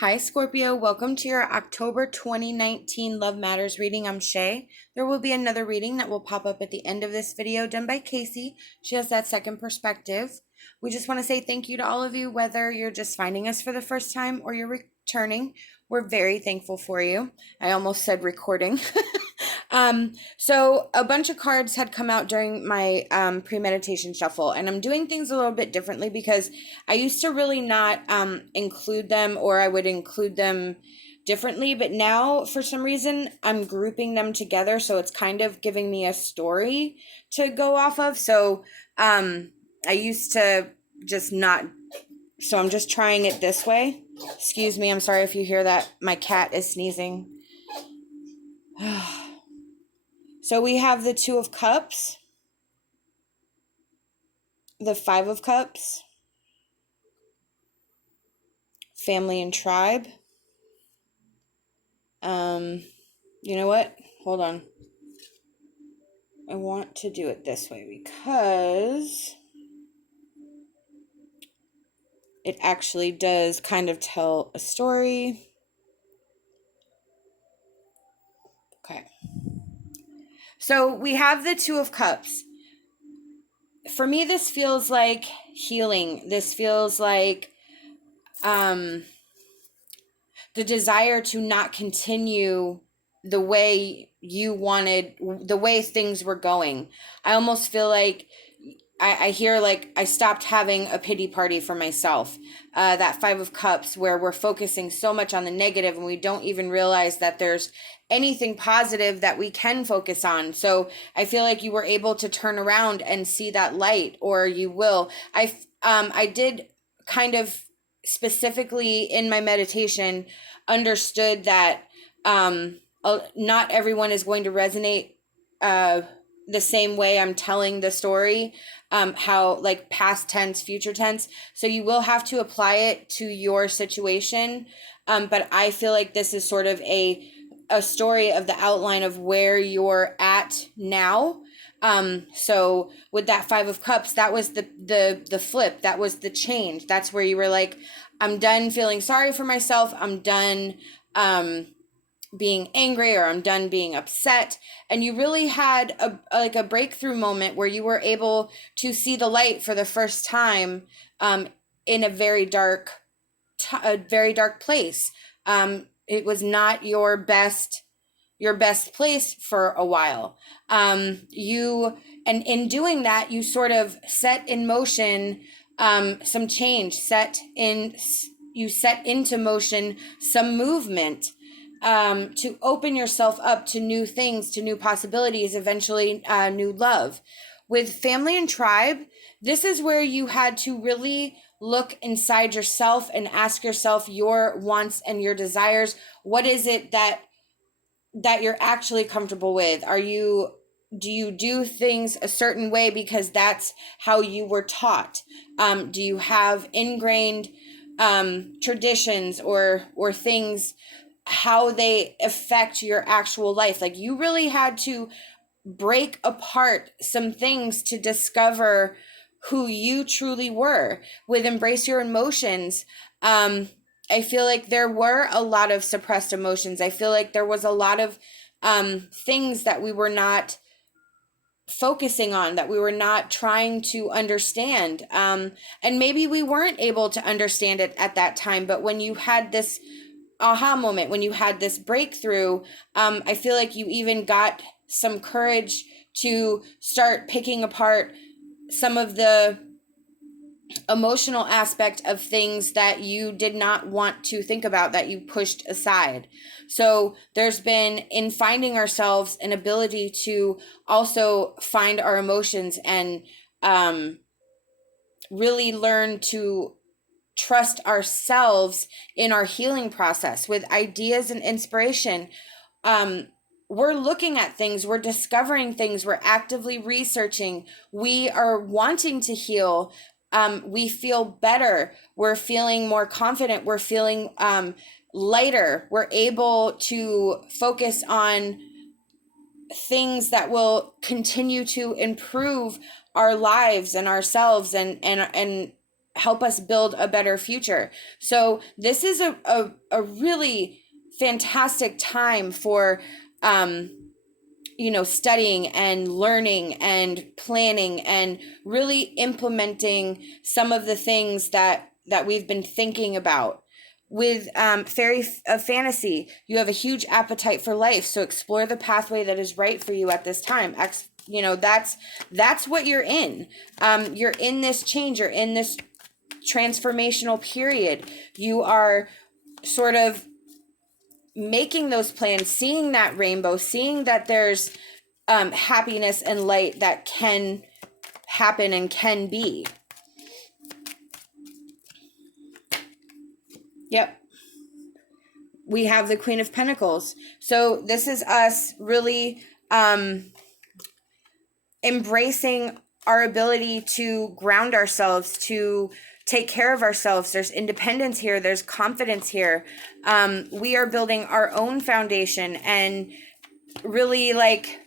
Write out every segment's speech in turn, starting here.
Hi, Scorpio. Welcome to your October 2019 Love Matters reading. I'm SHAE. There will be another reading that will pop up at the end of this video done by KACEE. She has that second perspective. We just want to say thank you to all of you, whether you're just finding us for the first time or you're returning. We're very thankful for you. I almost said recording. So a bunch of cards had come out during my premeditation shuffle, and I'm doing things a little bit differently because I used to really not include them, or I would include them differently, but now for some reason I'm grouping them together, so it's kind of giving me a story to go off of. So I used to just not, so I'm just trying it this way. Excuse me, I'm sorry if you hear that. My cat is sneezing. So we have the Two of Cups, the Five of Cups, Family and Tribe. You know what? Hold on. I want to do it this way because it actually does kind of tell a story. Okay. So we have the Two of Cups. For me, this feels like healing. This feels like the desire to not continue the way you wanted, the way things were going. I almost feel like I hear like I stopped having a pity party for myself. That Five of Cups, where we're focusing so much on the negative and we don't even realize that there's anything positive that we can focus on. So I feel like you were able to turn around and see that light, or you will. I did kind of specifically in my meditation understood that not everyone is going to resonate the same way I'm telling the story, how like past tense, future tense. So you will have to apply it to your situation. But I feel like this is sort of a story of the outline of where you're at now. So with that Five of Cups, that was the flip. That was the change. That's where you were like, I'm done feeling sorry for myself. I'm done, being angry, or I'm done being upset. And you really had a breakthrough moment where you were able to see the light for the first time, in a very dark place. It was not your best place for a while. And in doing that, you sort of set in motion some change, you set into motion some movement, to open yourself up to new things, to new possibilities, eventually new love. With Family and Tribe, this is where you had to really look inside yourself and ask yourself your wants and your desires. What is it that you're actually comfortable with? Do you do things a certain way because that's how you were taught? Do you have ingrained traditions or things, how they affect your actual life? Like, you really had to break apart some things to discover who you truly were. With Embrace Your Emotions, I feel like there were a lot of suppressed emotions. I feel like there was a lot of things that we were not focusing on, that we were not trying to understand. And maybe we weren't able to understand it at that time, but when you had this aha moment, when you had this breakthrough, I feel like you even got some courage to start picking apart some of the emotional aspect of things that you did not want to think about, that you pushed aside. So there's been, in finding ourselves, an ability to also find our emotions and really learn to trust ourselves in our healing process with ideas and inspiration. We're looking at things, we're discovering things, we're actively researching, we are wanting to heal. We feel better, we're feeling more confident, we're feeling lighter, we're able to focus on things that will continue to improve our lives and ourselves and help us build a better future. So this is a really fantastic time for studying and learning and planning and really implementing some of the things that we've been thinking about. With Fairy of Fantasy, you have a huge appetite for life, so explore the pathway that is right for you at this time. That's what you're in. You're in this change, you're in this transformational period. You are sort of making those plans, seeing that rainbow, seeing that there's happiness and light that can happen and can be. Yep. We have the Queen of Pentacles. So this is us really embracing our ability to ground ourselves, to take care of ourselves. There's independence here. There's confidence here. We are building our own foundation and really like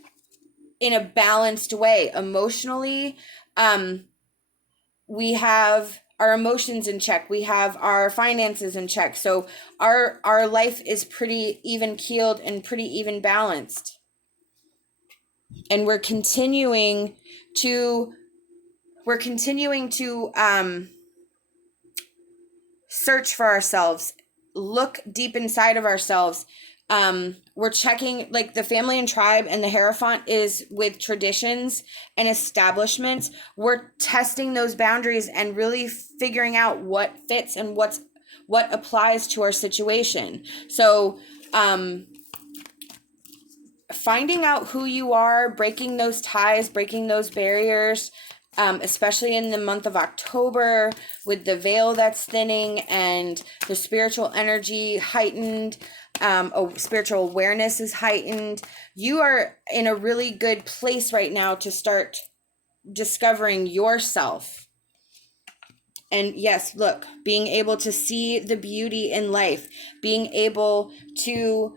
in a balanced way. Emotionally, we have our emotions in check. We have our finances in check. So our life is pretty even keeled and pretty even balanced. And we're continuing to search for ourselves, look deep inside of ourselves. We're checking, like the family and tribe and the Hierophant is with traditions and establishments. We're testing those boundaries and really figuring out what fits and what applies to our situation. So, finding out who you are, breaking those ties, breaking those barriers, especially in the month of October with the veil that's thinning and the spiritual energy heightened, spiritual awareness is heightened. You are in a really good place right now to start discovering yourself. And yes, look, being able to see the beauty in life, being able to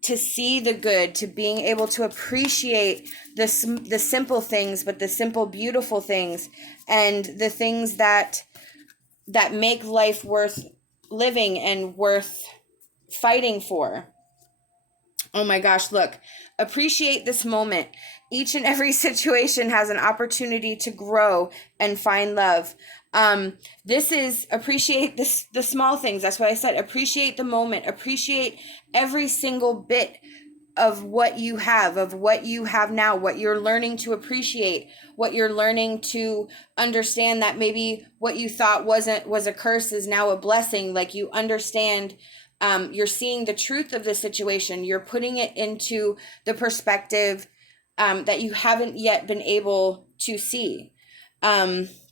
see the good, to being able to appreciate the simple things, but the simple, beautiful things, and the things that make life worth living and worth fighting for. Oh my gosh, look, appreciate this moment. Each and every situation has an opportunity to grow and find love. This is appreciate the small things. That's why I said appreciate the moment, appreciate every single bit of what you have now, what you're learning to appreciate, what you're learning to understand, that maybe what you thought was a curse is now a blessing. Like you understand, you're seeing the truth of the situation. You're putting it into the perspective that you haven't yet been able to see.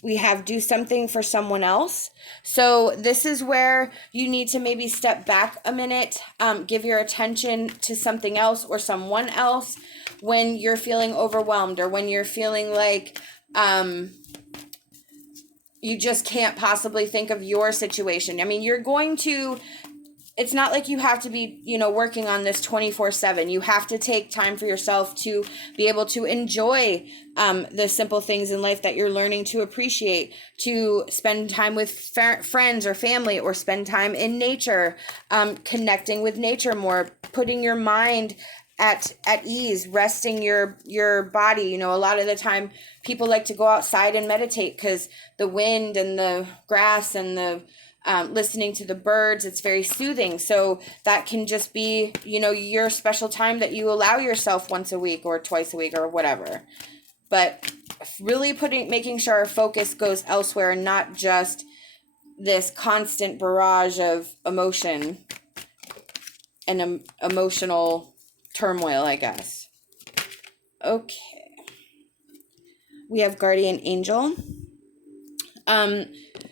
We have do something for someone else. So this is where you need to maybe step back a minute, give your attention to something else or someone else when you're feeling overwhelmed or when you're feeling like you just can't possibly think of your situation. I mean, it's not like you have to be, working on this 24/7. You have to take time for yourself to be able to enjoy the simple things in life that you're learning to appreciate, to spend time with friends or family, or spend time in nature, connecting with nature more, putting your mind at ease, resting your body. A lot of the time people like to go outside and meditate because the wind and the grass and the listening to the birds, it's very soothing. So that can just be, your special time that you allow yourself once a week or twice a week or whatever. But really making sure our focus goes elsewhere and not just this constant barrage of emotion and emotional turmoil, I guess. Okay. We have Guardian Angel.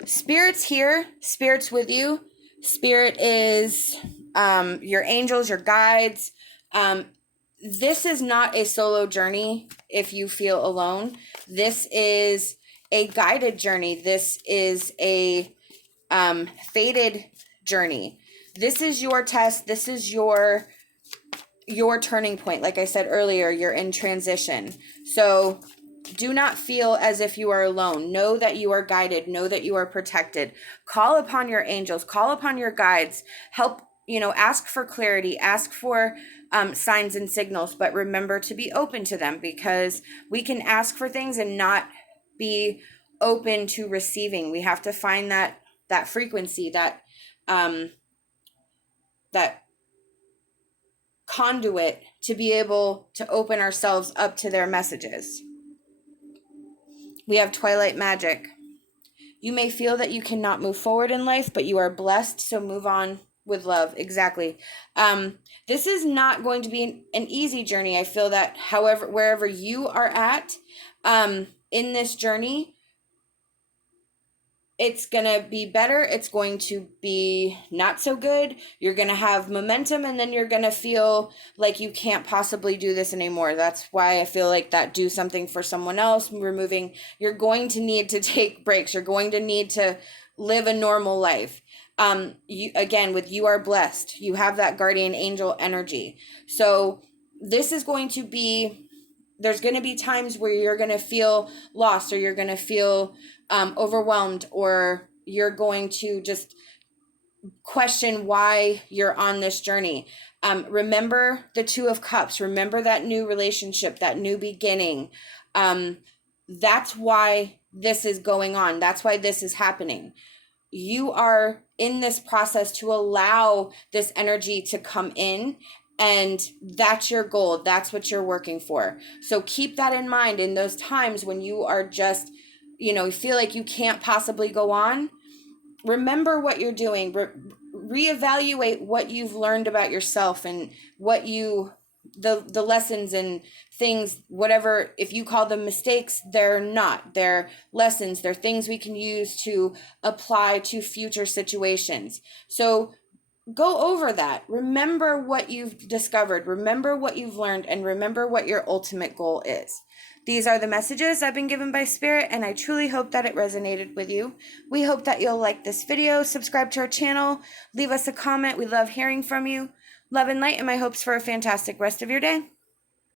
Spirit's here. Spirit's with you. Spirit is your angels, your guides. This is not a solo journey if you feel alone. This is a guided journey. This is a fated journey. This is your test. This is your turning point. Like I said earlier, you're in transition. So Do not feel as if you are alone. Know that you are guided. Know that you are protected. Call upon your angels. Call upon your guides. Help, ask for clarity. Ask for signs and signals, but remember to be open to them, because we can ask for things and not be open to receiving. We have to find that frequency, that conduit to be able to open ourselves up to their messages. We have Twilight Magic. You may feel that you cannot move forward in life, but you are blessed, so move on with love. Exactly. This is not going to be an easy journey. I feel that, however, wherever you are at in this journey, it's going to be better. It's going to be not so good. You're going to have momentum, and then you're going to feel like you can't possibly do this anymore. That's why I feel like that do something for someone else, you're going to need to take breaks. You're going to need to live a normal life. You are blessed. You have that guardian angel energy. So this is going to be, there's going to be times where you're going to feel lost, or you're going to feel overwhelmed, or you're going to just question why you're on this journey. Remember the Two of Cups. Remember that new relationship, that new beginning. That's why this is going on. That's why this is happening. You are in this process to allow this energy to come in, and that's your goal. That's what you're working for. So keep that in mind in those times when you are just, you feel like you can't possibly go on. Remember what you're doing. Reevaluate what you've learned about yourself, and what the lessons and things, whatever, if you call them mistakes, they're not. They're lessons. They're things we can use to apply to future situations. So go over that. Remember what you've discovered. Remember what you've learned, and remember what your ultimate goal is. These are the messages I've been given by Spirit, and I truly hope that it resonated with you. We hope that you'll like this video, subscribe to our channel, leave us a comment. We love hearing from you. Love and light, and my hopes for a fantastic rest of your day.